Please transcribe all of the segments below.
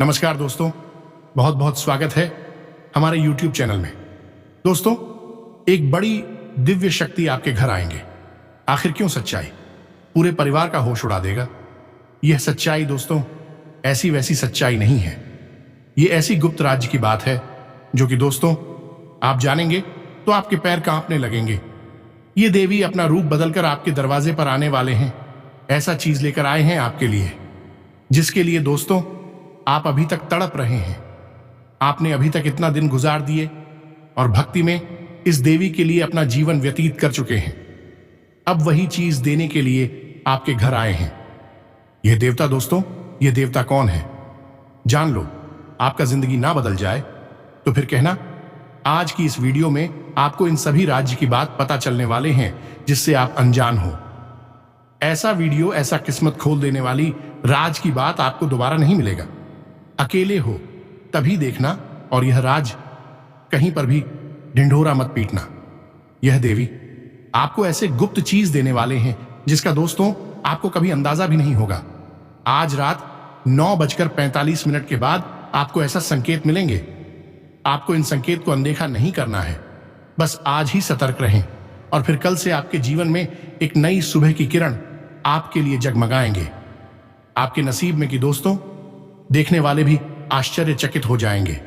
नमस्कार दोस्तों, बहुत बहुत स्वागत है हमारे YouTube चैनल में। दोस्तों, एक बड़ी दिव्य शक्ति आपके घर आएंगे। आखिर क्यों सच्चाई पूरे परिवार का होश उड़ा देगा। यह सच्चाई दोस्तों ऐसी वैसी सच्चाई नहीं है। यह ऐसी गुप्त राज्य की बात है जो कि दोस्तों आप जानेंगे तो आपके पैर कांपने लगेंगे। ये देवी अपना रूप बदलकर आपके दरवाजे पर आने वाले हैं। ऐसा चीज लेकर आए हैं आपके लिए, जिसके लिए दोस्तों आप अभी तक तड़प रहे हैं। आपने अभी तक इतना दिन गुजार दिए और भक्ति में इस देवी के लिए अपना जीवन व्यतीत कर चुके हैं। अब वही चीज देने के लिए आपके घर आए हैं। यह देवता दोस्तों, यह देवता कौन है जान लो। आपका जिंदगी ना बदल जाए तो फिर कहना। आज की इस वीडियो में आपको इन सभी राज्य की बात पता चलने वाले हैं जिससे आप अनजान हो। ऐसा वीडियो, ऐसा किस्मत खोल देने वाली राज की बात आपको दोबारा नहीं मिलेगा। अकेले हो तभी देखना, और यह राज कहीं पर भी ढिंढोरा मत पीटना। यह देवी आपको ऐसे गुप्त चीज देने वाले हैं जिसका दोस्तों आपको कभी अंदाजा भी नहीं होगा। आज रात 9:45 के बाद आपको ऐसा संकेत मिलेंगे। आपको इन संकेत को अनदेखा नहीं करना है। बस आज ही सतर्क रहें और फिर कल से आपके जीवन में एक नई सुबह की किरण आपके लिए जगमगाएंगे। आपके नसीब में कि दोस्तों देखने वाले भी आश्चर्यचकित हो जाएंगे।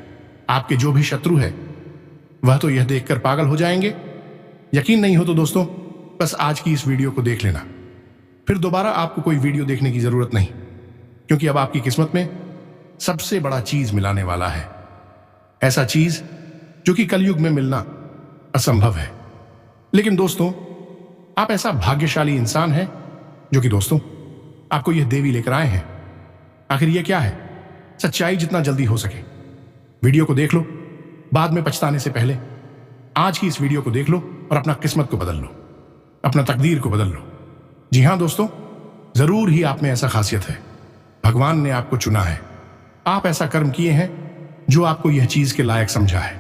आपके जो भी शत्रु है वह तो यह देखकर पागल हो जाएंगे। यकीन नहीं हो तो दोस्तों बस आज की इस वीडियो को देख लेना, फिर दोबारा आपको कोई वीडियो देखने की जरूरत नहीं, क्योंकि अब आपकी किस्मत में सबसे बड़ा चीज मिलाने वाला है। ऐसा चीज जो कि कलयुग में मिलना असंभव है। लेकिन दोस्तों आप ऐसा भाग्यशाली इंसान है जो कि दोस्तों आपको यह देवी लेकर आए हैं। आखिर यह क्या है? सच्चाई जितना जल्दी हो सके वीडियो को देख लो, बाद में पछताने से पहले आज की इस वीडियो को देख लो और अपना किस्मत को बदल लो, अपना तकदीर को बदल लो। जी हां दोस्तों, जरूर ही आप में ऐसा खासियत है। भगवान ने आपको चुना है। आप ऐसा कर्म किए हैं जो आपको यह चीज के लायक समझा है।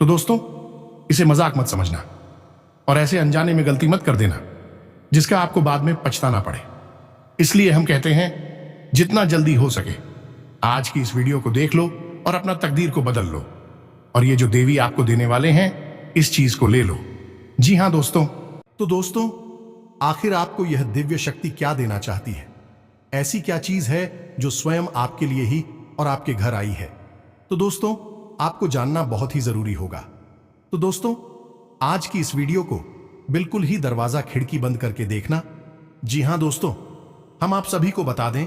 तो दोस्तों इसे मजाक मत समझना और ऐसे अनजाने में गलती मत कर देना जिसका आपको बाद में पछताना पड़े। इसलिए हम कहते हैं जितना जल्दी हो सके आज की इस वीडियो को देख लो और अपना तकदीर को बदल लो, और ये जो देवी आपको देने वाले हैं इस चीज को ले लो। जी हां दोस्तों, तो दोस्तों आखिर आपको यह दिव्य शक्ति क्या देना चाहती है? ऐसी क्या चीज है जो स्वयं आपके लिए ही और आपके घर आई है? तो दोस्तों आपको जानना बहुत ही जरूरी होगा। तो दोस्तों आज की इस वीडियो को बिल्कुल ही दरवाजा खिड़की बंद करके देखना। जी हां दोस्तों, हम आप सभी को बता दें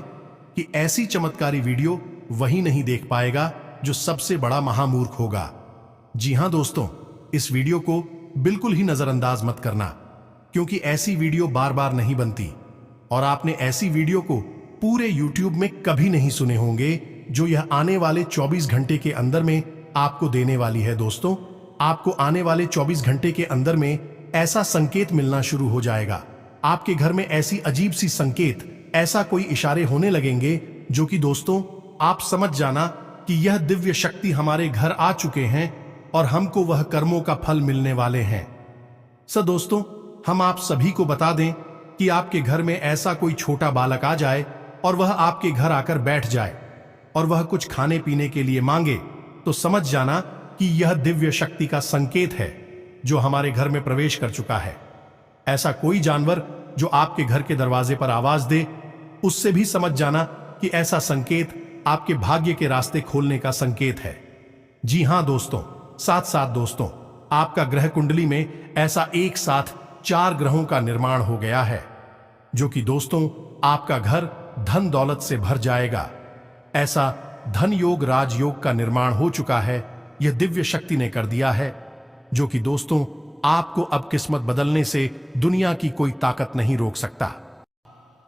कि ऐसी चमत्कारी वीडियो वही नहीं देख पाएगा जो सबसे बड़ा महामूर्ख होगा। जी हां दोस्तों, इस वीडियो को बिल्कुल ही नजरअंदाज मत करना, क्योंकि ऐसी वीडियो बार बार नहीं बनती और आपने ऐसी वीडियो को पूरे YouTube में कभी नहीं सुने होंगे जो यह आने वाले 24 घंटे के अंदर में आपको देने वाली है। दोस्तों आपको आने वाले 24 घंटे के अंदर में ऐसा संकेत मिलना शुरू हो जाएगा। आपके घर में ऐसी अजीब सी संकेत, ऐसा कोई इशारे होने लगेंगे जो कि दोस्तों आप समझ जाना कि यह दिव्य शक्ति हमारे घर आ चुके हैं और हमको वह कर्मों का फल मिलने वाले हैं। दोस्तों हम आप सभी को बता दें कि आपके घर में ऐसा कोई छोटा बालक आ जाए और वह आपके घर आकर बैठ जाए और वह कुछ खाने पीने के लिए मांगे, तो समझ जाना कि यह दिव्य शक्ति का संकेत है जो हमारे घर में प्रवेश कर चुका है। ऐसा कोई जानवर जो आपके घर के दरवाजे पर आवाज दे, उससे भी समझ जाना कि ऐसा संकेत आपके भाग्य के रास्ते खोलने का संकेत है। जी हां दोस्तों, साथ साथ दोस्तों आपका ग्रह कुंडली में ऐसा एक साथ 4 ग्रहों का निर्माण हो गया है जो कि दोस्तों आपका घर धन दौलत से भर जाएगा। ऐसा धन योग राजयोग का निर्माण हो चुका है। यह दिव्य शक्ति ने कर दिया है जो कि दोस्तों आपको अब किस्मत बदलने से दुनिया की कोई ताकत नहीं रोक सकता।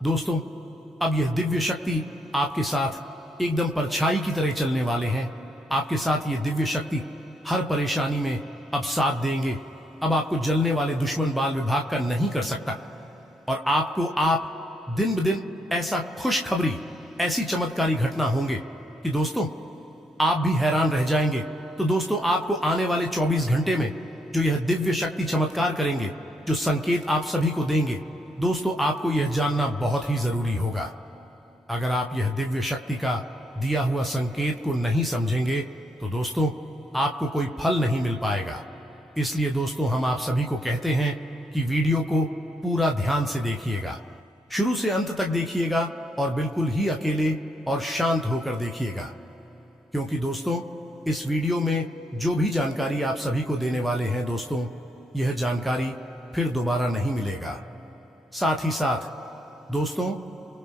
दोस्तों अब यह दिव्य शक्ति आपके साथ एकदम परछाई की तरह चलने वाले हैं। आपके साथ यह दिव्य शक्ति हर परेशानी में अब साथ देंगे। अब आपको जलने वाले दुश्मन बाल विभाग का नहीं कर सकता, और आपको आप दिन ब दिन ऐसा खुशखबरी, ऐसी चमत्कारी घटना होंगे कि दोस्तों आप भी हैरान रह जाएंगे। तो दोस्तों आपको आने वाले 24 घंटे में जो यह दिव्य शक्ति चमत्कार करेंगे, जो संकेत आप सभी को देंगे, दोस्तों आपको यह जानना बहुत ही जरूरी होगा। अगर आप यह दिव्य शक्ति का दिया हुआ संकेत को नहीं समझेंगे तो दोस्तों आपको कोई फल नहीं मिल पाएगा। इसलिए दोस्तों हम आप सभी को कहते हैं कि वीडियो को पूरा ध्यान से देखिएगा, शुरू से अंत तक देखिएगा और बिल्कुल ही अकेले और शांत होकर देखिएगा, क्योंकि दोस्तों इस वीडियो में जो भी जानकारी आप सभी को देने वाले हैं दोस्तों, यह जानकारी फिर दोबारा नहीं मिलेगा। साथ ही साथ दोस्तों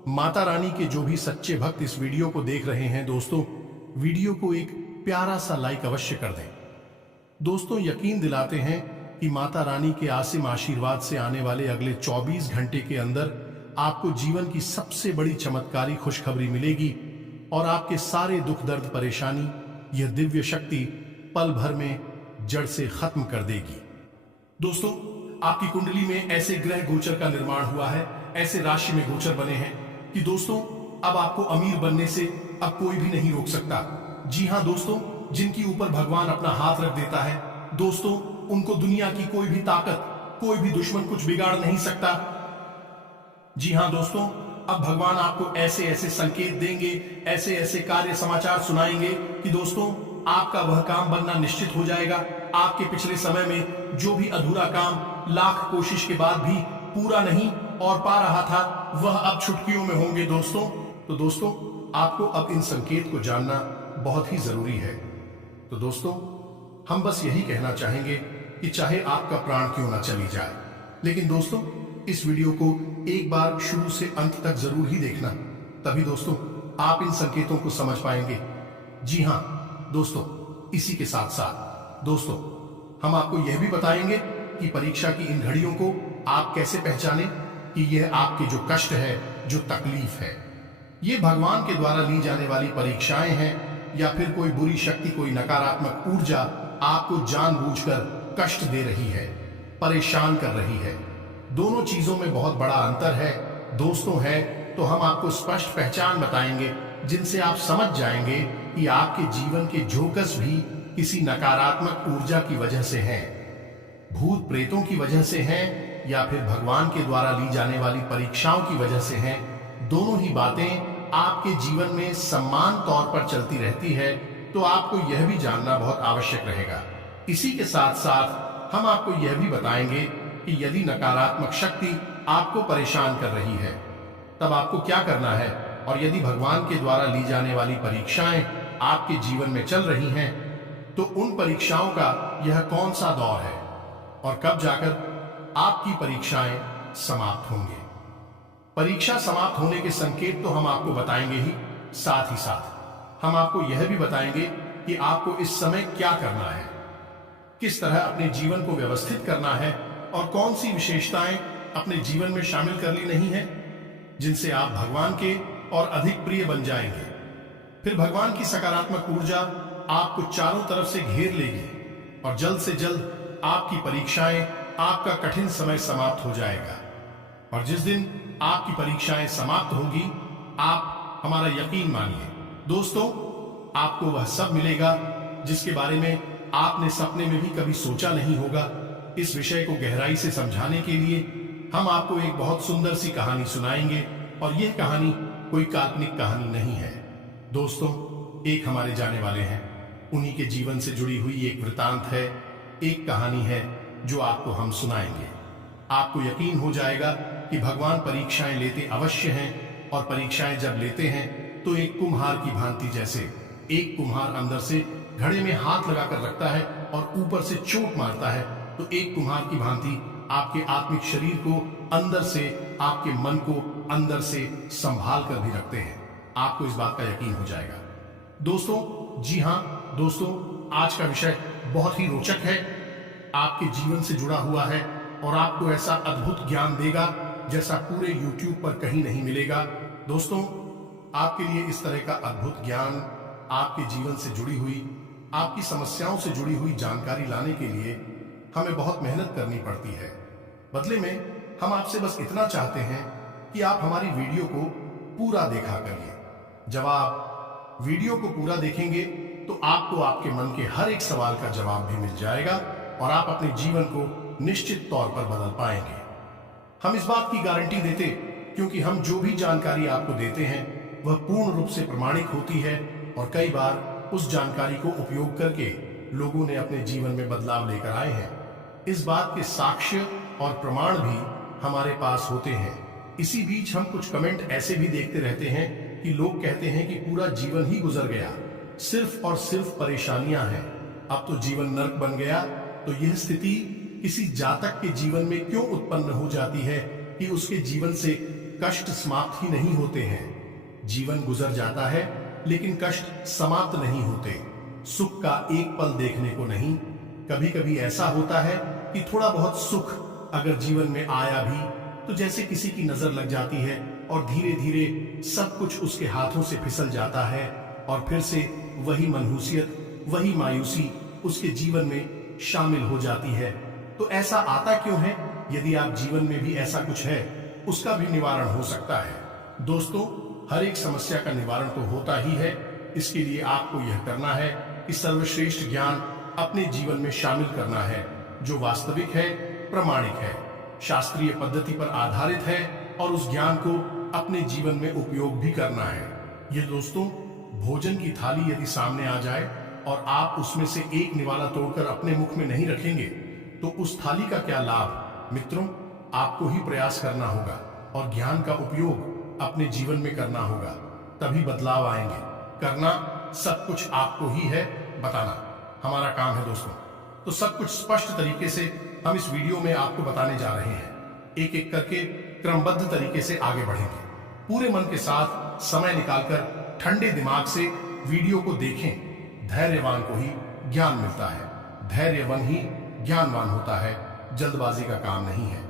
माता रानी के जो भी सच्चे भक्त इस वीडियो को देख रहे हैं दोस्तों, वीडियो को एक प्यारा सा लाइक अवश्य कर दें। दोस्तों यकीन दिलाते हैं कि माता रानी के आसिम आशीर्वाद से आने वाले अगले 24 घंटे के अंदर आपको जीवन की सबसे बड़ी चमत्कारी खुशखबरी मिलेगी और आपके सारे दुख दर्द परेशानी यह दिव्य शक्ति पल भर में जड़ से खत्म कर देगी। दोस्तों आपकी कुंडली में ऐसे ग्रह गोचर का निर्माण हुआ है, ऐसे राशि में गोचर बने हैं कि दोस्तों अब आपको अमीर बनने से अब कोई भी नहीं रोक सकता। जी हां दोस्तों, जिनके ऊपर भगवान अपना हाथ रख देता है दोस्तों, उनको दुनिया की कोई भी ताकत, कोई भी दुश्मन कुछ बिगाड़ नहीं सकता। जी हां दोस्तों, अब भगवान आपको ऐसे ऐसे संकेत देंगे, ऐसे ऐसे कार्य समाचार सुनाएंगे कि दोस्तों आपका वह काम बनना निश्चित हो जाएगा। आपके पिछले समय में जो भी अधूरा काम लाख कोशिश के बाद भी पूरा नहीं और पा रहा था, वह अब चुटकियों में होंगे दोस्तों। तो दोस्तों आपको अब इन संकेत को जानना बहुत ही जरूरी है। तो दोस्तों हम बस यही कहना चाहेंगे कि चाहे आपका प्राण क्यों ना चली जाए, लेकिन दोस्तों इस वीडियो को एक बार शुरू से अंत तक जरूर ही देखना, तभी दोस्तों आप इन संकेतों को समझ पाएंगे। जी हां दोस्तों, इसी के साथ साथ दोस्तों हम आपको यह भी बताएंगे कि परीक्षा की इन घड़ियों को आप कैसे पहचानें कि यह आपके जो कष्ट है, जो तकलीफ है, ये भगवान के द्वारा ली जाने वाली परीक्षाएं हैं या फिर कोई बुरी शक्ति, कोई नकारात्मक ऊर्जा आपको जानबूझकर कष्ट दे रही है, परेशान कर रही है। दोनों चीजों में बहुत बड़ा अंतर है दोस्तों। है तो हम आपको स्पष्ट पहचान बताएंगे जिनसे आप समझ जाएंगे कि आपके जीवन के झोंकस भी किसी नकारात्मक ऊर्जा की वजह से हैं, भूत प्रेतों की वजह से हैं या फिर भगवान के द्वारा ली जाने वाली परीक्षाओं की वजह से हैं। दोनों ही बातें आपके जीवन में समान तौर पर चलती रहती है, तो आपको यह भी जानना बहुत आवश्यक रहेगा। इसी के साथ साथ हम आपको यह भी बताएंगे कि यदि नकारात्मक शक्ति आपको परेशान कर रही है तब आपको क्या करना है, और यदि भगवान के द्वारा ली जाने वाली परीक्षाएं आपके जीवन में चल रही हैं तो उन परीक्षाओं का यह कौन सा दौर है और कब जाकर आपकी परीक्षाएं समाप्त होंगे। परीक्षा समाप्त होने के संकेत तो हम आपको बताएंगे ही, साथ ही साथ हम आपको यह भी बताएंगे कि आपको इस समय क्या करना है, किस तरह अपने जीवन को व्यवस्थित करना है और कौन सी विशेषताएं अपने जीवन में शामिल कर ली नहीं है जिनसे आप भगवान के और अधिक प्रिय बन जाएंगे। फिर भगवान की सकारात्मक ऊर्जा आपको चारों तरफ से घेर लेगी और जल्द से जल्द आपकी परीक्षाएं, आपका कठिन समय समाप्त हो जाएगा। और जिस दिन आपकी परीक्षाएं समाप्त होगी, आप हमारा यकीन मानिए दोस्तों, आपको वह सब मिलेगा जिसके बारे में आपने सपने में भी कभी सोचा नहीं होगा। इस विषय को गहराई से समझाने के लिए हम आपको एक बहुत सुंदर सी कहानी सुनाएंगे, और यह कहानी कोई काल्पनिक कहानी नहीं है दोस्तों। एक हमारे जाने वाले हैं, उन्हीं के जीवन से जुड़ी हुई एक वृतांत है, एक कहानी है जो आपको हम सुनाएंगे। आपको यकीन हो जाएगा कि भगवान परीक्षाएं लेते अवश्य हैं, और परीक्षाएं जब लेते हैं तो एक कुम्हार की भांति, जैसे एक कुम्हार अंदर से घड़े में हाथ लगाकर रखता है और ऊपर से चोट मारता है, तो एक कुम्हार की भांति आपके आत्मिक शरीर को अंदर से, आपके मन को अंदर से संभाल कर भी रखते हैं। आपको इस बात का यकीन हो जाएगा दोस्तों। जी हां दोस्तों, आज का विषय बहुत ही रोचक है, आपके जीवन से जुड़ा हुआ है और आपको ऐसा अद्भुत ज्ञान देगा जैसा पूरे YouTube पर कहीं नहीं मिलेगा दोस्तों। आपके लिए इस तरह का अद्भुत ज्ञान, आपके जीवन से जुड़ी हुई, आपकी समस्याओं से जुड़ी हुई जानकारी लाने के लिए हमें बहुत मेहनत करनी पड़ती है। बदले में हम आपसे बस इतना चाहते हैं कि आप हमारी वीडियो को पूरा देखा करिए। जब आप वीडियो को पूरा देखेंगे तो आपको आपके मन के हर एक सवाल का जवाब भी मिल जाएगा और आप अपने जीवन को निश्चित तौर पर बदल पाएंगे। हम इस बात की गारंटी देते, क्योंकि हम जो भी जानकारी आपको देते हैं वह पूर्ण रूप से प्रमाणिक होती है और कई बार उस जानकारी को उपयोग करके लोगों ने अपने जीवन में बदलाव लेकर आए हैं। इस बात के साक्ष्य और प्रमाण भी हमारे पास होते हैं। इसी बीच हम कुछ कमेंट ऐसे भी देखते रहते हैं कि लोग कहते हैं कि पूरा जीवन ही गुजर गया, सिर्फ और सिर्फ परेशानियां हैं, अब तो जीवन नर्क बन गया। तो यह स्थिति किसी जातक के जीवन में क्यों उत्पन्न हो जाती है कि उसके जीवन से कष्ट समाप्त ही नहीं होते हैं। जीवन गुजर जाता है लेकिन कष्ट समाप्त नहीं होते। सुख का एक पल देखने को नहीं। कभी कभी ऐसा होता है कि थोड़ा बहुत सुख अगर जीवन में आया भी तो जैसे किसी की नजर लग जाती है और धीरे धीरे सब कुछ उसके हाथों से फिसल जाता है और फिर से वही मनहूसियत, वही मायूसी उसके जीवन में शामिल हो जाती है। तो ऐसा आता क्यों है? यदि आप जीवन में भी ऐसा कुछ है, उसका भी निवारण हो सकता है। दोस्तों, हर एक समस्या का निवारण तो होता ही है। इसके लिए आपको यह करना है कि सर्वश्रेष्ठ ज्ञान अपने जीवन में शामिल करना है, जो वास्तविक है, प्रमाणिक है, शास्त्रीय पद्धति पर आधारित है और उस ज्ञान को अपने जीवन में उपयोग भी करना है। ये दोस्तों, भोजन की थाली यदि सामने आ जाए और आप उसमें से एक निवाला तोड़कर अपने मुख में नहीं रखेंगे तो उस थाली का क्या लाभ। मित्रों, आपको ही प्रयास करना होगा और ज्ञान का उपयोग अपने जीवन में करना होगा, तभी बदलाव आएंगे। करना सब कुछ आपको ही है, बताना हमारा काम है। दोस्तों, तो सब कुछ स्पष्ट तरीके से हम इस वीडियो में आपको बताने जा रहे हैं। एक एक करके क्रमबद्ध तरीके से आगे बढ़ेंगे। पूरे मन के साथ समय निकालकर ठंडे दिमाग से वीडियो को देखें। धैर्यवान को ही ज्ञान मिलता है, धैर्यवान ही ज्ञानवान होता है, जल्दबाजी का काम नहीं है।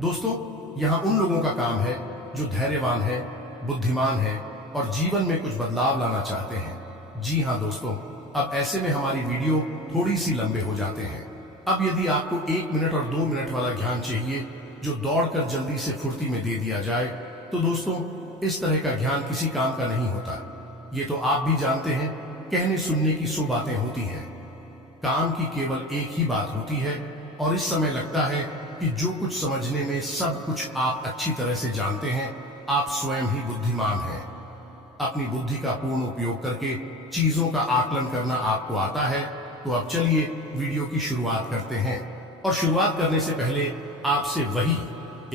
दोस्तों, यहाँ उन लोगों का काम है जो धैर्यवान है, बुद्धिमान है और जीवन में कुछ बदलाव लाना चाहते हैं। जी हाँ दोस्तों, अब ऐसे में हमारी वीडियो थोड़ी सी लंबे हो जाते हैं। अब यदि आपको 1 मिनट और 2 मिनट वाला ज्ञान चाहिए जो दौड़कर जल्दी से फुर्ती में दे दिया जाए, तो दोस्तों इस तरह का ज्ञान किसी काम का नहीं होता। ये तो आप भी जानते हैं, कहने सुनने की 100 बातें होती हैं, काम की केवल एक ही बात होती है। और इस समय लगता है कि जो कुछ समझने में सब कुछ आप अच्छी तरह से जानते हैं, आप स्वयं ही बुद्धिमान हैं। अपनी बुद्धि का पूर्ण उपयोग करके चीजों का आकलन करना आपको आता है। तो अब चलिए वीडियो की शुरुआत करते हैं। और शुरुआत करने से पहले आपसे वही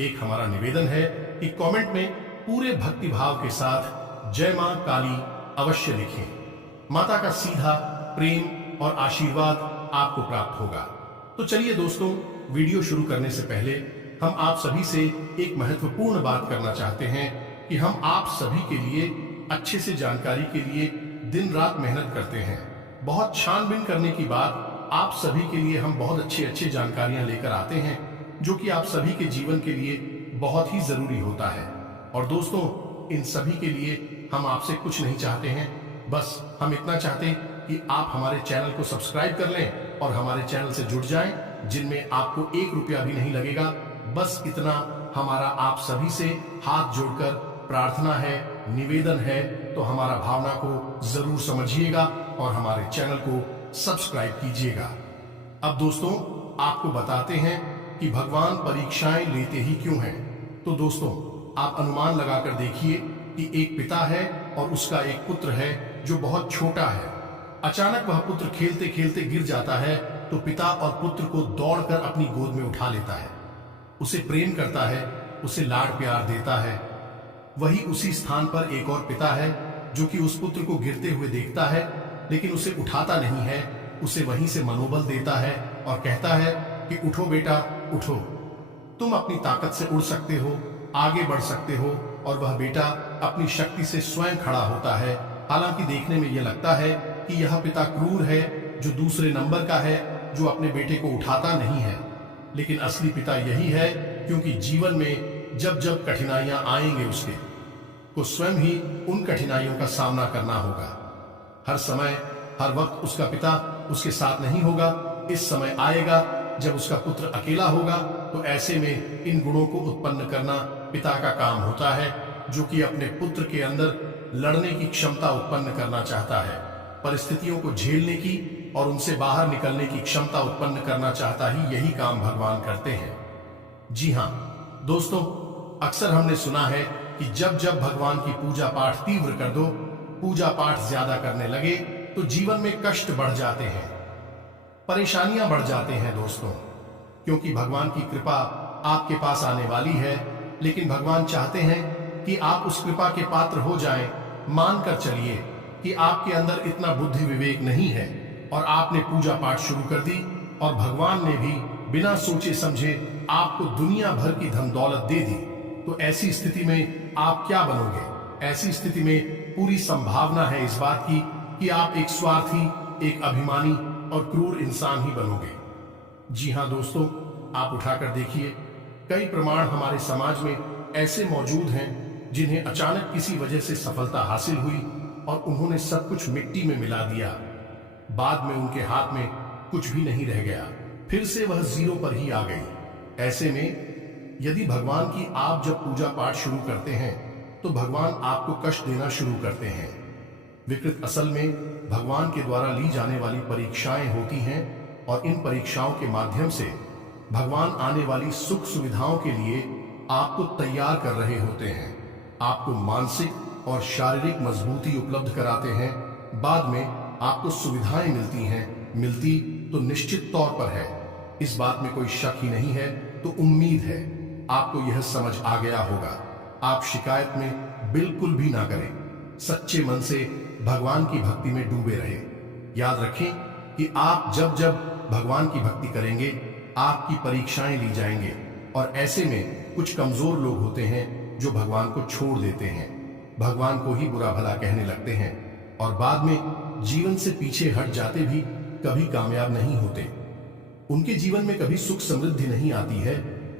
एक हमारा निवेदन है कि कमेंट में पूरे भक्ति भाव के साथ जय मां काली अवश्य लिखें। माता का सीधा प्रेम और आशीर्वाद आपको प्राप्त होगा। तो चलिए दोस्तों, वीडियो शुरू करने से पहले हम आप सभी से एक महत्वपूर्ण बात करना चाहते हैं कि हम आप सभी के लिए अच्छे से जानकारी के लिए दिन रात मेहनत करते हैं। बहुत छानबीन करने के बाद आप सभी के लिए हम बहुत अच्छी जानकारियां लेकर आते हैं, जो कि आप सभी के जीवन के लिए बहुत ही जरूरी होता है। और दोस्तों, इन सभी के लिए हम आपसे कुछ नहीं चाहते हैं, बस हम इतना चाहते हैं कि आप हमारे चैनल को सब्सक्राइब कर लें और हमारे चैनल से जुड़ जाएं, जिनमें आपको 1 रुपया भी नहीं लगेगा। बस इतना हमारा आप सभी से हाथ जोड़कर प्रार्थना है, निवेदन है। तो हमारा भावना को जरूर समझिएगा और हमारे चैनल को सब्सक्राइब कीजिएगा। अब दोस्तों, आपको बताते हैं कि भगवान परीक्षाएं लेते ही क्यों हैं। तो दोस्तों, आप अनुमान लगाकर देखिए कि एक पिता है और उसका एक पुत्र है जो बहुत छोटा है। अचानक वह पुत्र खेलते खेलते गिर जाता है तो पिता और पुत्र को दौड़कर अपनी गोद में उठा लेता है, उसे प्रेम करता है, उसे लाड प्यार देता है। वही उसी स्थान पर एक और पिता है जो कि उस पुत्र को गिरते हुए देखता है, लेकिन उसे उठाता नहीं है, उसे वहीं से मनोबल देता है और कहता है कि उठो बेटा उठो, तुम अपनी ताकत से उड़ सकते हो, आगे बढ़ सकते हो। और वह बेटा अपनी शक्ति से स्वयं खड़ा होता है। हालांकि देखने में यह लगता है कि यह पिता क्रूर है, जो दूसरे नंबर का है, जो अपने बेटे को उठाता नहीं है, लेकिन असली पिता यही है, क्योंकि जीवन में जब जब कठिनाइयां आएंगे उसके को स्वयं ही उन कठिनाइयों का सामना करना होगा। हर समय हर वक्त उसका पिता उसके साथ नहीं होगा। इस समय आएगा जब उसका पुत्र अकेला होगा, तो ऐसे में इन गुणों को उत्पन्न करना पिता का काम होता है, जो कि अपने पुत्र के अंदर लड़ने की क्षमता उत्पन्न करना चाहता है, परिस्थितियों को झेलने की और उनसे बाहर निकलने की क्षमता उत्पन्न करना चाहता ही यही काम भगवान करते हैं। जी हाँ दोस्तों, अक्सर हमने सुना है कि जब जब भगवान की पूजा पाठ तीव्र कर दो, पूजा पाठ ज्यादा करने लगे, तो जीवन में कष्ट बढ़ जाते हैं, परेशानियां बढ़ जाते हैं दोस्तों। क्योंकि भगवान की कृपा आपके पास आने वाली है, लेकिन भगवान चाहते हैं कि आप उस कृपा के पात्र हो जाएं। मानकर चलिए कि आपके अंदर इतना बुद्धि विवेक नहीं है और आपने पूजा पाठ शुरू कर दी और भगवान ने भी बिना सोचे समझे आपको दुनिया भर की धन दौलत दे दी, तो ऐसी स्थिति में आप क्या बनोगे? ऐसी स्थिति में पूरी संभावना है इस बात की कि आप एक स्वार्थी, एक अभिमानी और क्रूर इंसान ही बनोगे। जी हां दोस्तों, आप उठाकर देखिए, कई प्रमाण हमारे समाज में ऐसे मौजूद हैं जिन्हें अचानक किसी वजह से सफलता हासिल हुई और उन्होंने सब कुछ मिट्टी में मिला दिया। बाद में उनके हाथ में कुछ भी नहीं रह गया, फिर से वह जीरो पर ही आ गई। ऐसे में यदि भगवान की आप जब पूजा पाठ शुरू करते हैं तो भगवान आपको कष्ट देना शुरू करते हैं। विकृत असल में भगवान के द्वारा ली जाने वाली परीक्षाएं होती हैं और इन परीक्षाओं के माध्यम से भगवान आने वाली सुख सुविधाओं के लिए आपको तैयार कर रहे होते हैं, आपको मानसिक और शारीरिक मजबूती उपलब्ध कराते हैं। बाद में आपको सुविधाएं मिलती हैं, मिलती तो निश्चित तौर पर है, इस बात में कोई शक ही नहीं है। तो उम्मीद है आपको यह समझ आ गया होगा। आप शिकायत में बिल्कुल भी ना करें, सच्चे मन से भगवान की भक्ति में डूबे रहे। याद रखें कि आप जब जब भगवान की भक्ति करेंगे आपकी परीक्षाएं ली जाएंगे, और ऐसे में कुछ कमजोर लोग होते हैं जो भगवान को छोड़ देते हैं, भगवान को ही बुरा भला कहने लगते हैं और बाद में जीवन से पीछे हट जाते भी कभी कामयाब नहीं होते। उनके जीवन में कभी सुख समृद्धि नहीं आती है।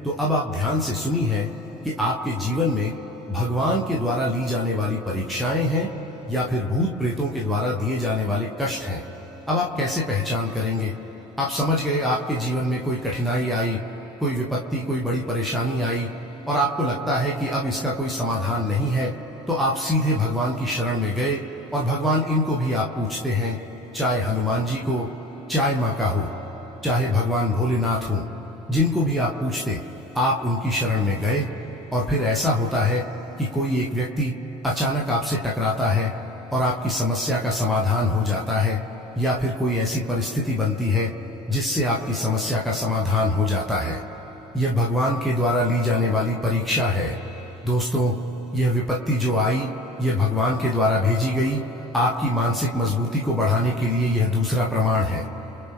तो अब आप ध्यान से सुनी है कि आपके जीवन में भगवान के द्वारा ली जाने वाली परीक्षाएं हैं या फिर भूत प्रेतों के द्वारा दिए जाने वाले कष्ट हैं। अब आप कैसे पहचान करेंगे? आप समझ गए, आपके जीवन में कोई कठिनाई आई, कोई विपत्ति, कोई बड़ी परेशानी आई और आपको लगता है कि अब इसका कोई समाधान नहीं है, तो आप सीधे भगवान की शरण में गए और भगवान इनको भी आप पूछते हैं, चाहे हनुमान जी को, चाहे माँ का हो, चाहे भगवान भोलेनाथ हो, जिनको भी आप पूछते आप उनकी शरण में गए। और फिर ऐसा होता है कि कोई एक व्यक्ति अचानक आपसे टकराता है और आपकी समस्या का समाधान हो जाता है, या फिर कोई ऐसी परिस्थिति बनती है जिससे आपकी समस्या का समाधान हो जाता है। यह भगवान के द्वारा ली जाने वाली परीक्षा है दोस्तों। यह विपत्ति जो आई, यह भगवान के द्वारा भेजी गई आपकी मानसिक मजबूती को बढ़ाने के लिए यह दूसरा प्रमाण है।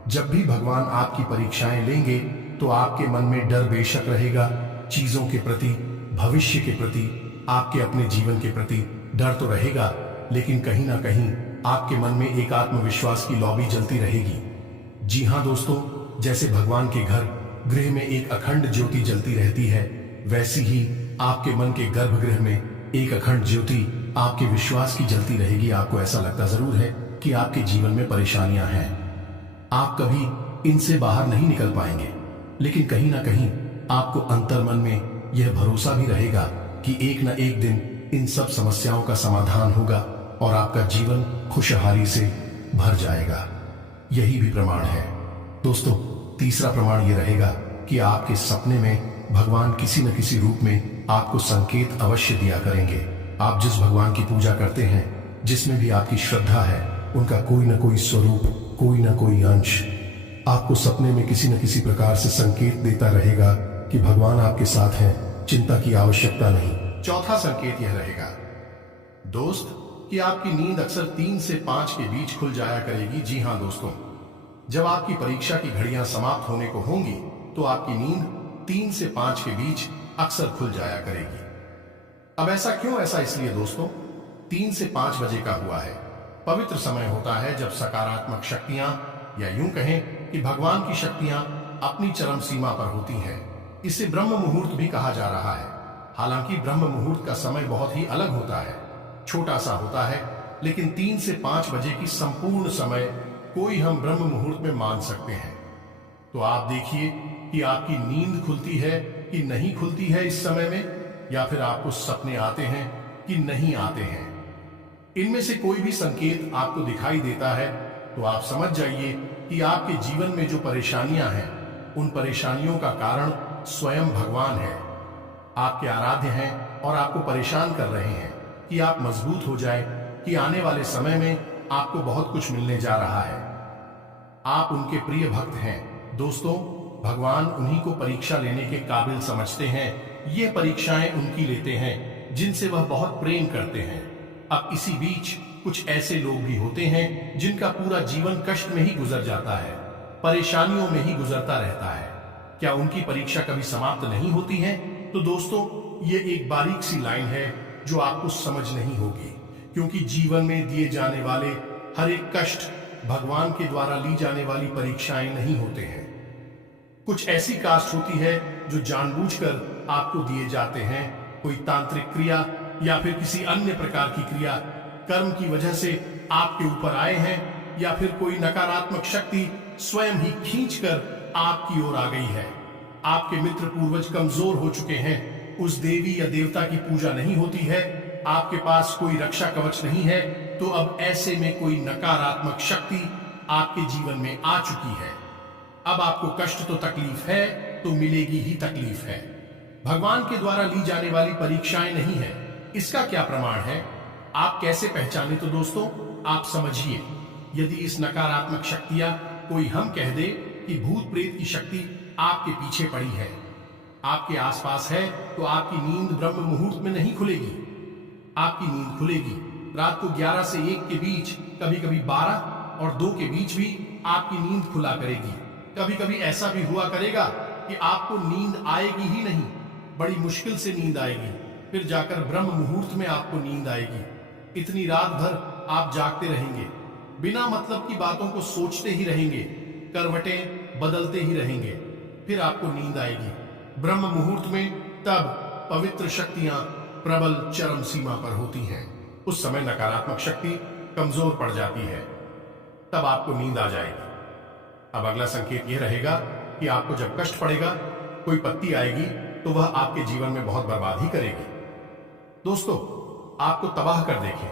जब भी भगवान आपकी परीक्षाएं लेंगे तो आपके मन में डर बेशक रहेगा, चीजों के प्रति, भविष्य के प्रति, आपके अपने जीवन के प्रति डर तो रहेगा, लेकिन कहीं ना कहीं आपके मन में एक आत्मविश्वास की लौ भी जलती रहेगी। जी हाँ दोस्तों, जैसे भगवान के घर गृह में एक अखंड ज्योति जलती रहती है, वैसी ही आपके मन के गर्भगृह में एक अखंड ज्योति आपके विश्वास की जलती रहेगी। आपको ऐसा लगता जरूर है कि आपके जीवन में परेशानियां हैं, आप कभी इनसे बाहर नहीं निकल पाएंगे, लेकिन कहीं ना कहीं आपको अंतर्मन में यह भरोसा भी रहेगा कि एक न एक दिन इन सब समस्याओं का समाधान होगा और आपका जीवन खुशहाली से भर जाएगा। यही भी प्रमाण है दोस्तों। तीसरा प्रमाण यह रहेगा कि आपके सपने में भगवान किसी न किसी रूप में आपको संकेत अवश्य दिया करेंगे। आप जिस भगवान की पूजा करते हैं, जिसमें भी आपकी श्रद्धा है, उनका कोई न कोई स्वरूप, कोई न कोई अंश आपको सपने में किसी न किसी प्रकार से संकेत देता रहेगा कि भगवान आपके साथ हैं, चिंता की आवश्यकता नहीं। चौथा संकेत यह रहेगा दोस्त कि आपकी नींद अक्सर 3 से 5 के बीच खुल जाया करेगी। जी हां दोस्तों, जब आपकी परीक्षा की घड़ियां समाप्त होने को होंगी तो आपकी नींद 3 से 5 के बीच अक्सर खुल जाया करेगी। अब ऐसा क्यों? ऐसा इसलिए दोस्तों, 3 से 5 बजे का हुआ है, पवित्र समय होता है जब सकारात्मक शक्तियां, या यूं कहें कि भगवान की शक्तियां अपनी चरम सीमा पर होती हैं। इसे ब्रह्म मुहूर्त भी कहा जा रहा है। हालांकि ब्रह्म मुहूर्त का समय बहुत ही अलग होता है, छोटा सा होता है, लेकिन 3 से 5 बजे की संपूर्ण समय कोई हम ब्रह्म मुहूर्त में मान सकते हैं। तो आप देखिए कि आपकी नींद खुलती है कि नहीं खुलती है इस समय में, या फिर आपको सपने आते हैं कि नहीं आते हैं। इनमें से कोई भी संकेत आपको दिखाई देता है तो आप समझ जाइए कि आपके जीवन में जो परेशानियां हैं, उन परेशानियों का कारण स्वयं भगवान है। आपके आराध्य हैं और आपको परेशान कर रहे हैं कि आप मजबूत हो जाए, कि आने वाले समय में आपको बहुत कुछ मिलने जा रहा है। आप उनके प्रिय भक्त हैं। दोस्तों, भगवान उन्हीं को परीक्षा लेने के काबिल समझते हैं। ये परीक्षाएं उनकी लेते हैं जिनसे वह बहुत प्रेम करते हैं। अब इसी बीच कुछ ऐसे लोग भी होते हैं जिनका पूरा जीवन कष्ट में ही गुजर जाता है, परेशानियों में ही गुजरता रहता है। क्या उनकी परीक्षा कभी समाप्त नहीं होती है? तो दोस्तों, ये एक बारीक सी लाइन है जो आपको समझ नहीं होगी, क्योंकि जीवन में दिए जाने वाले हर एक कष्ट भगवान के द्वारा ली जाने वाली परीक्षाएं नहीं होते हैं। कुछ ऐसी कास्ट होती है जो जानबूझकर आपको दिए जाते हैं। कोई तांत्रिक क्रिया या फिर किसी अन्य प्रकार की क्रिया कर्म की वजह से आपके ऊपर आए हैं, या फिर कोई नकारात्मक शक्ति स्वयं ही खींचकर आपकी ओर आ गई है। आपके मित्र पूर्वज कमजोर हो चुके हैं, उस देवी या देवता की पूजा नहीं होती है, आपके पास कोई रक्षा कवच नहीं है, तो अब ऐसे में कोई नकारात्मक शक्ति आपके जीवन में आ चुकी है। अब आपको कष्ट तो तकलीफ है, तो मिलेगी ही तकलीफ है। भगवान के द्वारा ली जाने वाली परीक्षाएं नहीं है। इसका क्या प्रमाण है? आप कैसे पहचाने? तो दोस्तों, आप समझिए, यदि इस नकारात्मक शक्तियां कोई हम कह दे कि भूत प्रेत की शक्ति आपके पीछे पड़ी है, आपके आसपास है, तो आपकी नींद ब्रह्म मुहूर्त में नहीं खुलेगी। आपकी नींद खुलेगी रात को 11 से 1 के बीच, कभी कभी 12 और 2 के बीच भी आपकी नींद खुला करेगी। कभी कभी ऐसा भी हुआ करेगा कि आपको नींद आएगी ही नहीं, बड़ी मुश्किल से नींद आएगी, फिर जाकर ब्रह्म मुहूर्त में आपको नींद आएगी। इतनी रात भर आप जागते रहेंगे, बिना मतलब की बातों को सोचते ही रहेंगे, करवटें बदलते ही रहेंगे, फिर आपको नींद आएगी ब्रह्म मुहूर्त में। तब पवित्र शक्तियां प्रबल चरम सीमा पर होती हैं। उस समय नकारात्मक शक्ति कमजोर पड़ जाती है, तब आपको नींद आ जाएगी। अब अगला संकेत यह रहेगा कि आपको जब कष्ट पड़ेगा, कोई पत्ती आएगी, तो वह आपके जीवन में बहुत बर्बादी करेगी। दोस्तों, आपको तबाह कर देगी,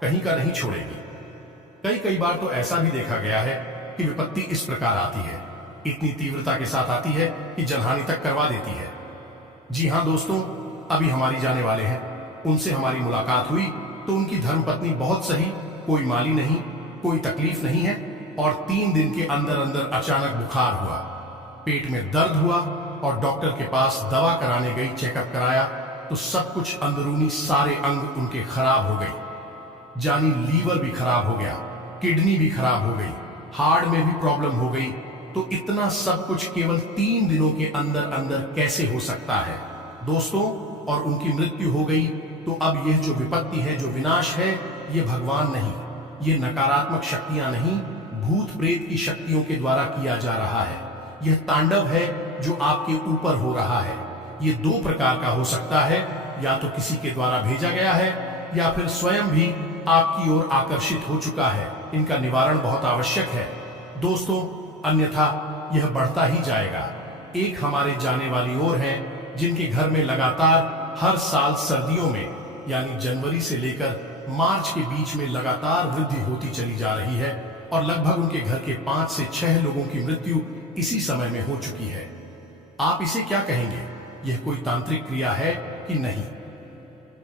कहीं का नहीं छोड़ेगी। कई बार तो ऐसा भी देखा गया है कि विपत्ति इस प्रकार आती है, इतनी तीव्रता के साथ आती है कि जनहानि तक करवा देती है। जी हां दोस्तों, अभी हमारी जाने वाले हैं, उनसे हमारी मुलाकात हुई तो उनकी धर्मपत्नी बहुत सही, कोई माली नहीं, कोई तकलीफ नहीं है, और 3 दिन के अंदर अंदर अचानक बुखार हुआ, पेट में दर्द हुआ और डॉक्टर के पास दवा कराने गई, चेकअप कराया तो सब कुछ अंदरूनी सारे अंग उनके खराब हो गई। जानी लीवर भी खराब हो गया, किडनी भी खराब हो गई, हार्ट में भी प्रॉब्लम हो गई। तो इतना सब कुछ केवल 3 दिनों के अंदर अंदर कैसे हो सकता है दोस्तों? और उनकी मृत्यु हो गई। तो अब यह जो विपत्ति है, जो विनाश है, ये भगवान नहीं, ये नकारात्मक शक्तियां नहीं, भूत प्रेत की शक्तियों के द्वारा किया जा रहा है। यह तांडव है जो आपके ऊपर हो रहा है। ये 2 प्रकार का हो सकता है, या तो किसी के द्वारा भेजा गया है, या फिर स्वयं भी आपकी ओर आकर्षित हो चुका है। इनका निवारण बहुत आवश्यक है दोस्तों, अन्यथा यह बढ़ता ही जाएगा। एक हमारे जाने वाली ओर है जिनके घर में लगातार हर साल सर्दियों में, यानी जनवरी से लेकर मार्च के बीच में लगातार वृद्धि होती चली जा रही है, और लगभग उनके घर के 5 से 6 लोगों की मृत्यु इसी समय में हो चुकी है। आप इसे क्या कहेंगे? यह कोई तांत्रिक क्रिया है कि नहीं?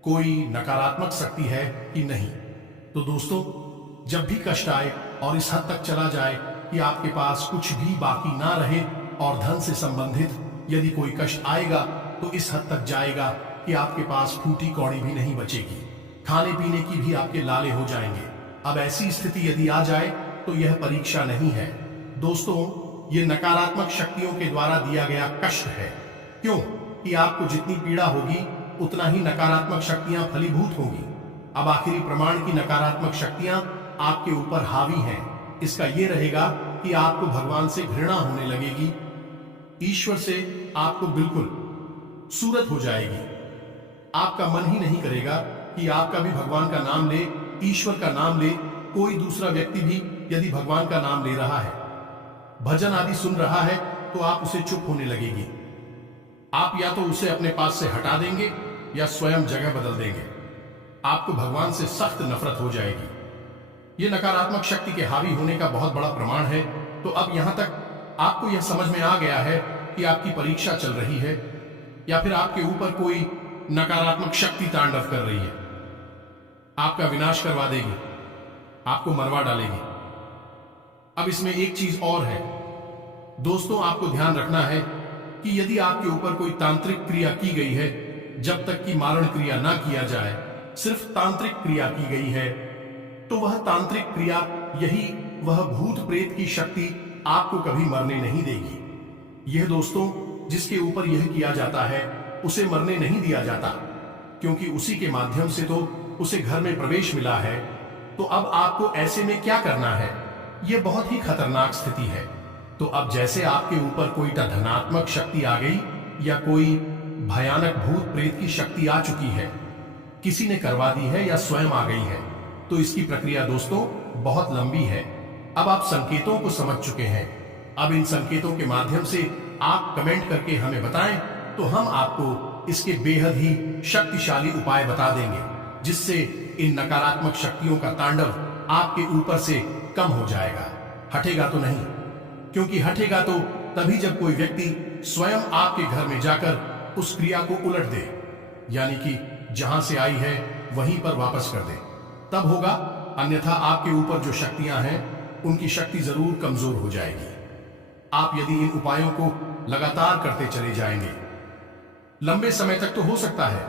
कोई नकारात्मक शक्ति है कि नहीं? तो दोस्तों, जब भी कष्ट आए और इस हद तक चला जाए कि आपके पास कुछ भी बाकी ना रहे, और धन से संबंधित यदि कोई कष्ट आएगा तो इस हद तक जाएगा कि आपके पास फूटी कौड़ी भी नहीं बचेगी, खाने पीने की भी आपके लाले हो जाएंगे। अब ऐसी स्थिति यदि आ जाए तो यह परीक्षा नहीं है दोस्तों, ये नकारात्मक शक्तियों के द्वारा दिया गया कष्ट है। क्यों? कि आपको जितनी पीड़ा होगी उतना ही नकारात्मक शक्तियां फलीभूत होंगी। अब आखिरी प्रमाण की नकारात्मक शक्तियां आपके ऊपर हावी हैं, इसका यह रहेगा कि आपको भगवान से घृणा होने लगेगी, ईश्वर से आपको बिल्कुल सूरत हो जाएगी। आपका मन ही नहीं करेगा कि आपका भी भगवान का नाम ले, ईश्वर का नाम ले। कोई दूसरा व्यक्ति भी यदि भगवान का नाम ले रहा है, भजन आदि सुन रहा है, तो आप उसे चुप होने लगेगी। आप या तो उसे अपने पास से हटा देंगे या स्वयं जगह बदल देंगे। आपको भगवान से सख्त नफरत हो जाएगी। यह नकारात्मक शक्ति के हावी होने का बहुत बड़ा प्रमाण है। तो अब यहां तक आपको यह समझ में आ गया है कि आपकी परीक्षा चल रही है, या फिर आपके ऊपर कोई नकारात्मक शक्ति तांडव कर रही है, आपका विनाश करवा देगी, आपको मरवा डालेगी। अब इसमें एक चीज और है दोस्तों, आपको ध्यान रखना है कि यदि आपके ऊपर कोई तांत्रिक क्रिया की गई है, जब तक कि मारण क्रिया ना किया जाए, सिर्फ तांत्रिक क्रिया की गई है, तो वह तांत्रिक क्रिया, यही वह भूत प्रेत की शक्ति आपको कभी मरने नहीं देगी। यह दोस्तों, जिसके ऊपर यह किया जाता है उसे मरने नहीं दिया जाता, क्योंकि उसी के माध्यम से तो उसे घर में प्रवेश मिला है। तो अब आपको ऐसे में क्या करना है? यह बहुत ही खतरनाक स्थिति है। तो अब जैसे आपके ऊपर कोई धनात्मक शक्ति आ गई या कोई भयानक भूत प्रेत की शक्ति आ चुकी है, किसी ने करवा दी है या स्वयं आ गई है, तो इसकी प्रक्रिया दोस्तों बहुत लंबी है। अब आप संकेतों को समझ चुके हैं। अब इन संकेतों के माध्यम से आप कमेंट करके हमें बताएं, तो हम आपको इसके बेहद ही शक्तिशाली उपाय बता देंगे, जिससे इन नकारात्मक शक्तियों का तांडव आपके ऊपर से कम हो जाएगा। हटेगा तो नहीं, क्योंकि हटेगा तो तभी जब कोई व्यक्ति स्वयं आपके घर में जाकर उस क्रिया को उलट दे, यानी कि जहां से आई है वहीं पर वापस कर दे, तब होगा। अन्यथा आपके ऊपर जो शक्तियां हैं उनकी शक्ति जरूर कमजोर हो जाएगी। आप यदि इन उपायों को लगातार करते चले जाएंगे, लंबे समय तक तो हो सकता है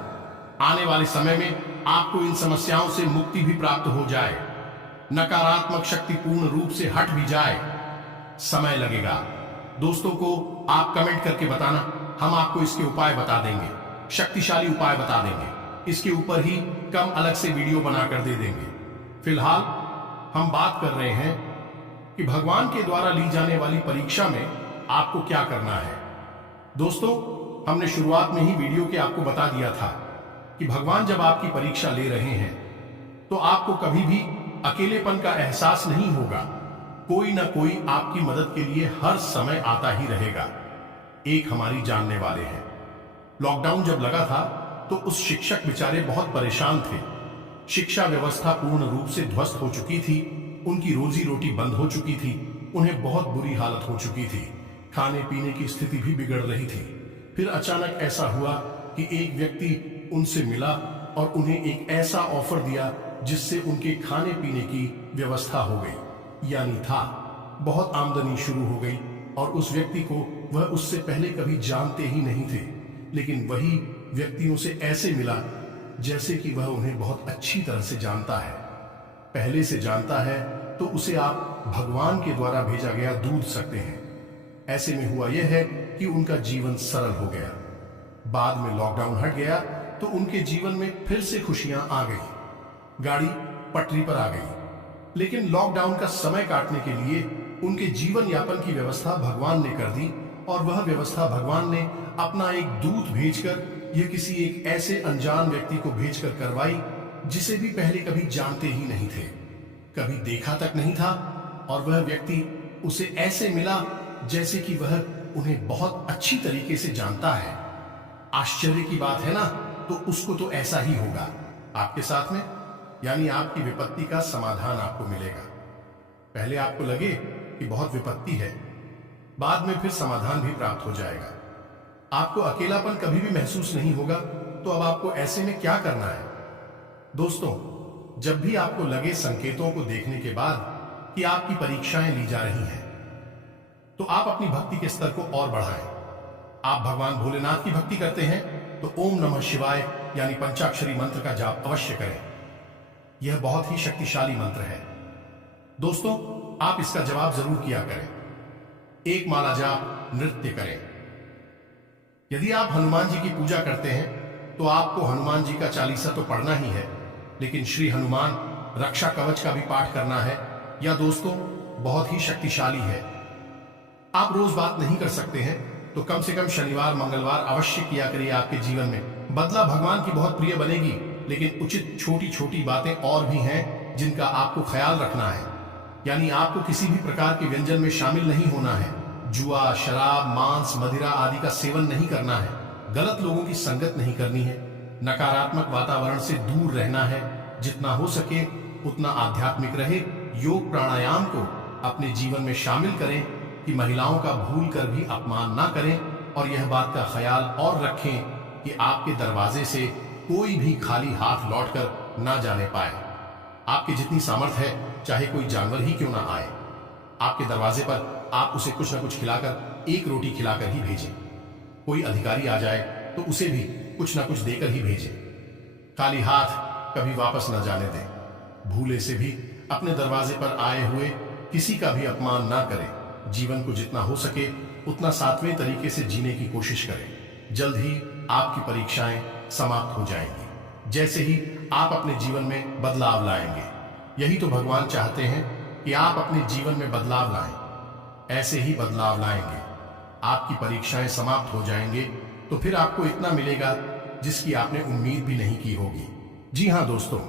आने वाले समय में आपको इन समस्याओं से मुक्ति भी प्राप्त हो जाए, नकारात्मक शक्ति पूर्ण रूप से हट भी जाए। समय लगेगा। दोस्तों को आप कमेंट करके बताना, हम आपको इसके उपाय बता देंगे, शक्तिशाली उपाय बता देंगे। इसके ऊपर ही कम अलग से वीडियो बनाकर दे देंगे। फिलहाल हम बात कर रहे हैं कि भगवान के द्वारा ली जाने वाली परीक्षा में आपको क्या करना है। दोस्तों, हमने शुरुआत में ही वीडियो के आपको बता दिया था कि भगवान जब आपकी परीक्षा ले रहे हैं तो आपको कभी भी अकेलेपन का एहसास नहीं होगा। कोई ना कोई आपकी मदद के लिए हर समय आता ही रहेगा। एक हमारी जानने वाले हैं, लॉकडाउन जब लगा था तो उस शिक्षक बेचारे बहुत परेशान थे। शिक्षा व्यवस्था पूर्ण रूप से ध्वस्त हो चुकी थी, उनकी रोजी रोटी बंद हो चुकी थी, उन्हें बहुत बुरी हालत हो चुकी थी, खाने पीने की स्थिति भी बिगड़ रही थी। फिर अचानक ऐसा हुआ कि एक व्यक्ति उनसे मिला और उन्हें एक ऐसा ऑफर दिया जिससे उनके खाने पीने की व्यवस्था हो गई, यानी था बहुत आमदनी शुरू हो गई। और उस व्यक्ति को वह उससे पहले कभी जानते ही नहीं थे, लेकिन वही व्यक्तियों से ऐसे मिला जैसे कि वह उन्हें बहुत अच्छी तरह से जानता है, पहले से जानता है। तो उसे आप भगवान के द्वारा भेजा गया दूध सकते हैं। ऐसे में हुआ यह है कि उनका जीवन सरल हो गया। बाद में लॉकडाउन हट गया तो उनके जीवन में फिर से खुशियां आ गई, गाड़ी पटरी पर आ गई। लेकिन लॉकडाउन का समय काटने के लिए उनके जीवन यापन की व्यवस्था भगवान ने कर दी, और वह व्यवस्था भगवान ने अपना एक दूत भेजकर, यह किसी एक ऐसे अनजान व्यक्ति को भेजकर करवाई जिसे भी पहले कभी जानते ही नहीं थे, कभी देखा तक नहीं था। और वह व्यक्ति उसे ऐसे मिला जैसे कि वह उन्हें बहुत अच्छी तरीके से जानता है। आश्चर्य की बात है ना? तो उसको तो ऐसा ही होगा आपके साथ में, यानी आपकी विपत्ति का समाधान आपको मिलेगा। पहले आपको लगे कि बहुत विपत्ति है, बाद में फिर समाधान भी प्राप्त हो जाएगा। आपको अकेलापन कभी भी महसूस नहीं होगा। तो अब आपको ऐसे में क्या करना है? दोस्तों, जब भी आपको लगे संकेतों को देखने के बाद कि आपकी परीक्षाएं ली जा रही हैं, तो आप अपनी भक्ति के स्तर को और बढ़ाएं। आप भगवान भोलेनाथ की भक्ति करते हैं तो ओम नमः शिवाय यानी पंचाक्षरी मंत्र का जाप अवश्य करें। यह बहुत ही शक्तिशाली मंत्र है। दोस्तों, आप इसका जवाब जरूर किया करें। एक माला जाप नृत्य करें। यदि आप हनुमान जी की पूजा करते हैं तो आपको हनुमान जी का चालीसा तो पढ़ना ही है, लेकिन श्री हनुमान रक्षा कवच का भी पाठ करना है। यह दोस्तों बहुत ही शक्तिशाली है। आप रोज बात नहीं कर सकते हैं तो कम से कम शनिवार मंगलवार अवश्य किया करिए। आपके जीवन में बदला भगवान की बहुत प्रिय बनेगी, लेकिन उचित छोटी छोटी बातें और भी हैं जिनका आपको ख्याल रखना है। यानी आपको किसी भी प्रकार के व्यंजन में शामिल नहीं होना है। जुआ, शराब, मांस, मदिरा आदि का सेवन नहीं करना है। गलत लोगों की संगत नहीं करनी है। नकारात्मक वातावरण से दूर रहना है। जितना हो सके उतना आध्यात्मिक रहे। योग प्राणायाम को अपने जीवन में शामिल करें कि महिलाओं का भूल कर भी अपमान ना करें, और यह बात का ख्याल और रखें कि आपके दरवाजे से कोई भी खाली हाथ लौटकर ना जाने पाए। आपकी जितनी सामर्थ्य है, चाहे कोई जानवर ही क्यों ना आए, आपके दरवाजे पर आप उसे कुछ ना कुछ खिलाकर, एक रोटी खिलाकर ही भेजें। कोई अधिकारी आ जाए तो उसे भी कुछ ना कुछ देकर ही भेजें। खाली हाथ कभी वापस न जाने दें। भूले से भी अपने दरवाजे पर आए हुए किसी का भी अपमान ना करें। जीवन को जितना हो सके उतना सात्वें तरीके से जीने की कोशिश करें। जल्द ही आपकी परीक्षाएं समाप्त हो जाएंगी। जैसे ही आप अपने जीवन में बदलाव लाएंगे, यही तो भगवान चाहते हैं कि आप अपने जीवन में बदलाव लाएं। ऐसे ही बदलाव लाएंगे, आपकी परीक्षाएं समाप्त हो जाएंगे, तो फिर आपको इतना मिलेगा जिसकी आपने उम्मीद भी नहीं की होगी। जी हां दोस्तों,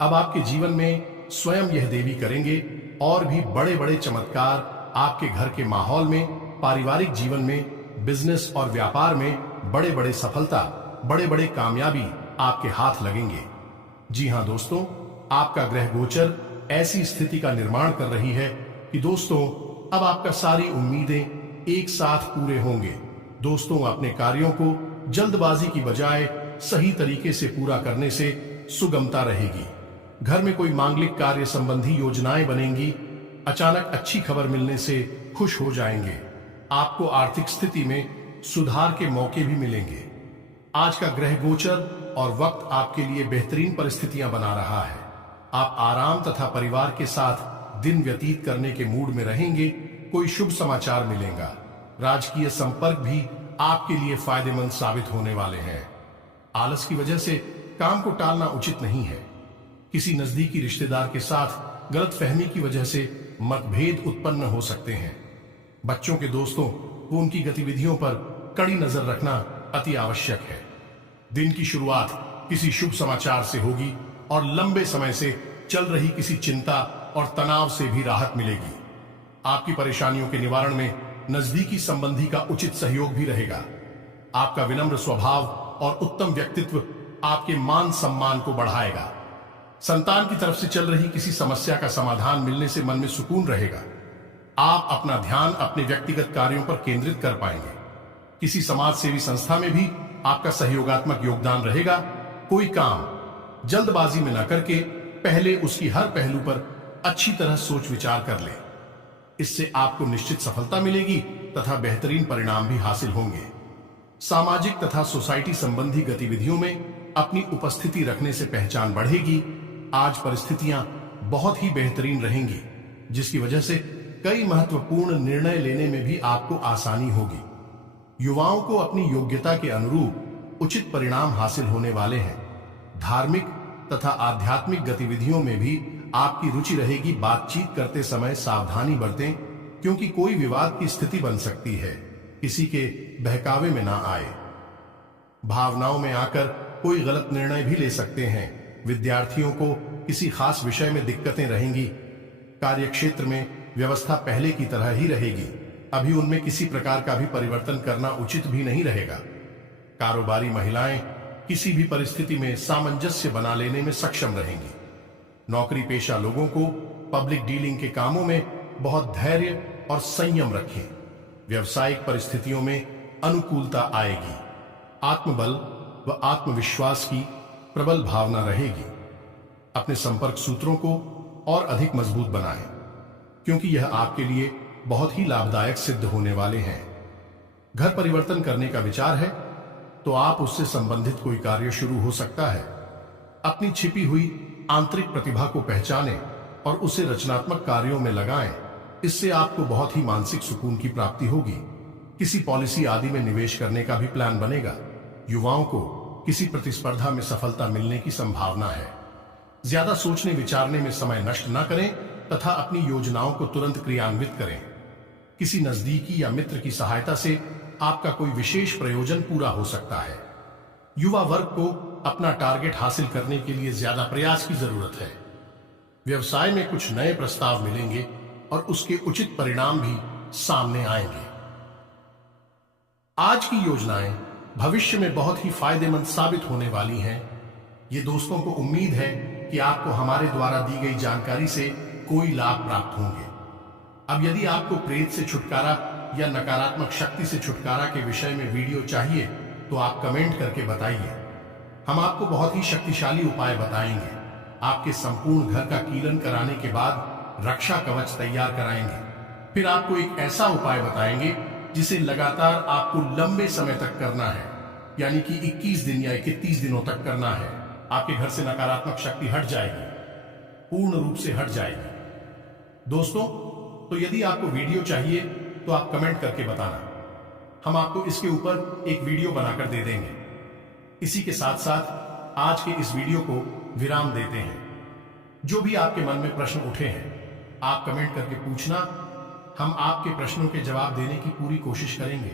अब आपके जीवन में स्वयं यह देवी करेंगे और भी बड़े बड़े चमत्कार आपके घर के माहौल में, पारिवारिक जीवन में, बिजनेस और व्यापार में बड़े बड़े सफलता, बड़े बड़े कामयाबी आपके हाथ लगेंगे। जी हां दोस्तों, आपका ग्रह गोचर ऐसी स्थिति का निर्माण कर रही है कि दोस्तों अब आपका सारी उम्मीदें एक साथ पूरे होंगे। दोस्तों, अपने कार्यों को जल्दबाजी की बजाय सही तरीके से पूरा करने से सुगमता रहेगी। घर में कोई मांगलिक कार्य संबंधी योजनाएं बनेंगी। अचानक अच्छी खबर मिलने से खुश हो जाएंगे। आपको आर्थिक स्थिति में सुधार के मौके भी मिलेंगे। आज का ग्रह गोचर और वक्त आपके लिए बेहतरीन परिस्थितियां बना रहा है। आप आराम तथा परिवार के साथ दिन व्यतीत करने के मूड में रहेंगे। कोई शुभ समाचार मिलेगा। राजकीय संपर्क भी आपके लिए फायदेमंद साबित होने वाले हैं। आलस की वजह से काम को टालना उचित नहीं है। किसी नजदीकी रिश्तेदार के साथ गलतफहमी की वजह से मतभेद उत्पन्न हो सकते हैं। बच्चों के दोस्तों वो उनकी गतिविधियों पर कड़ी नजर रखना अति आवश्यक है। दिन की शुरुआत किसी शुभ समाचार से होगी और लंबे समय से चल रही किसी चिंता और तनाव से भी राहत मिलेगी। आपकी परेशानियों के निवारण में नजदीकी संबंधी का उचित सहयोग भी रहेगा। आपका विनम्र स्वभाव और उत्तम व्यक्तित्व आपके मान सम्मान को बढ़ाएगा। संतान की तरफ से चल रही किसी समस्या का समाधान मिलने से मन में सुकून रहेगा। आप अपना ध्यान अपने व्यक्तिगत कार्यों पर केंद्रित कर पाएंगे। किसी समाज सेवी संस्था में भी आपका सहयोगात्मक योगदान रहेगा। कोई काम जल्दबाजी में न करके पहले उसकी हर पहलू पर अच्छी तरह सोच विचार कर ले। इससे आपको निश्चित सफलता मिलेगी तथा बेहतरीन परिणाम भी हासिल होंगे। सामाजिक तथा सोसाइटी संबंधी गतिविधियों में अपनी उपस्थिति रखने से पहचान बढ़ेगी। आज परिस्थितियां बहुत ही बेहतरीन रहेंगी, जिसकी वजह से कई महत्वपूर्ण निर्णय लेने में भी आपको आसानी होगी। युवाओं को अपनी योग्यता के अनुरूप उचित परिणाम हासिल होने वाले हैं। धार्मिक तथा आध्यात्मिक गतिविधियों में भी आपकी रुचि रहेगी। बातचीत करते समय सावधानी बरतें, क्योंकि कोई विवाद की स्थिति बन सकती है। किसी के बहकावे में ना आए। भावनाओं में आकर कोई गलत निर्णय भी ले सकते हैं। विद्यार्थियों को किसी खास विषय में दिक्कतें रहेंगी। कार्यक्षेत्र में व्यवस्था पहले की तरह ही रहेगी। अभी उनमें किसी प्रकार का भी परिवर्तन करना उचित भी नहीं रहेगा। कारोबारी महिलाएं किसी भी परिस्थिति में सामंजस्य बना लेने में सक्षम रहेंगी। नौकरी पेशा लोगों को पब्लिक डीलिंग के कामों में बहुत धैर्य और संयम रखें। व्यवसायिक परिस्थितियों में अनुकूलता आएगी। आत्मबल व आत्मविश्वास की प्रबल भावना रहेगी। अपने संपर्क सूत्रों को और अधिक मजबूत बनाएं, क्योंकि यह आपके लिए बहुत ही लाभदायक सिद्ध होने वाले हैं। घर परिवर्तन करने का विचार है तो आप उससे संबंधित कोई कार्य शुरू हो सकता है। अपनी छिपी हुई आंतरिक प्रतिभा को पहचानें और उसे रचनात्मक कार्यों में लगाएं। इससे आपको बहुत ही मानसिक सुकून की प्राप्ति होगी। किसी पॉलिसी आदि में निवेश करने का भी प्लान बनेगा। युवाओं को किसी प्रतिस्पर्धा में सफलता मिलने की संभावना है। ज्यादा सोचने विचारने में समय नष्ट न करें तथा अपनी योजनाओं को तुरंत क्रियान्वित करें। किसी नजदीकी या मित्र की सहायता से आपका कोई विशेष प्रयोजन पूरा हो सकता है। युवा वर्ग को अपना टारगेट हासिल करने के लिए ज्यादा प्रयास की जरूरत है। व्यवसाय में कुछ नए प्रस्ताव मिलेंगे और उसके उचित परिणाम भी सामने आएंगे। आज की योजनाएं भविष्य में बहुत ही फायदेमंद साबित होने वाली हैं। ये दोस्तों को उम्मीद है कि आपको हमारे द्वारा दी गई जानकारी से कोई लाभ प्राप्त होंगे। अब यदि आपको प्रेत से छुटकारा या नकारात्मक शक्ति से छुटकारा के विषय में वीडियो चाहिए तो आप कमेंट करके बताइए। हम आपको बहुत ही शक्तिशाली उपाय बताएंगे। आपके संपूर्ण घर का कीलन कराने के बाद रक्षा कवच तैयार कराएंगे। फिर आपको एक ऐसा उपाय बताएंगे जिसे लगातार आपको लंबे समय तक करना है, यानी कि 21 दिन या 31 दिनों तक करना है। आपके घर से नकारात्मक शक्ति हट जाएगी, पूर्ण रूप से हट जाएगी। दोस्तों, तो यदि आपको वीडियो चाहिए तो आप कमेंट करके बताना, हम आपको इसके ऊपर एक वीडियो बनाकर दे देंगे। इसी के साथ साथ आज के इस वीडियो को विराम देते हैं। जो भी आपके मन में प्रश्न उठे हैं आप कमेंट करके पूछना, हम आपके प्रश्नों के जवाब देने की पूरी कोशिश करेंगे।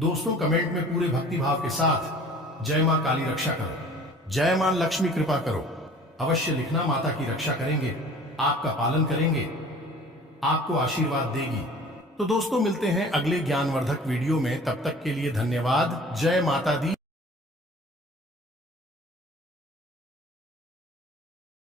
दोस्तों, कमेंट में पूरे भक्तिभाव के साथ जय मां काली रक्षा करो, जय मां लक्ष्मी कृपा करो अवश्य लिखना। माता की रक्षा करेंगे, आपका पालन करेंगे, आपको आशीर्वाद देगी। तो दोस्तों, मिलते हैं अगले ज्ञानवर्धक वीडियो में। तब तक के लिए धन्यवाद। जय माता दी।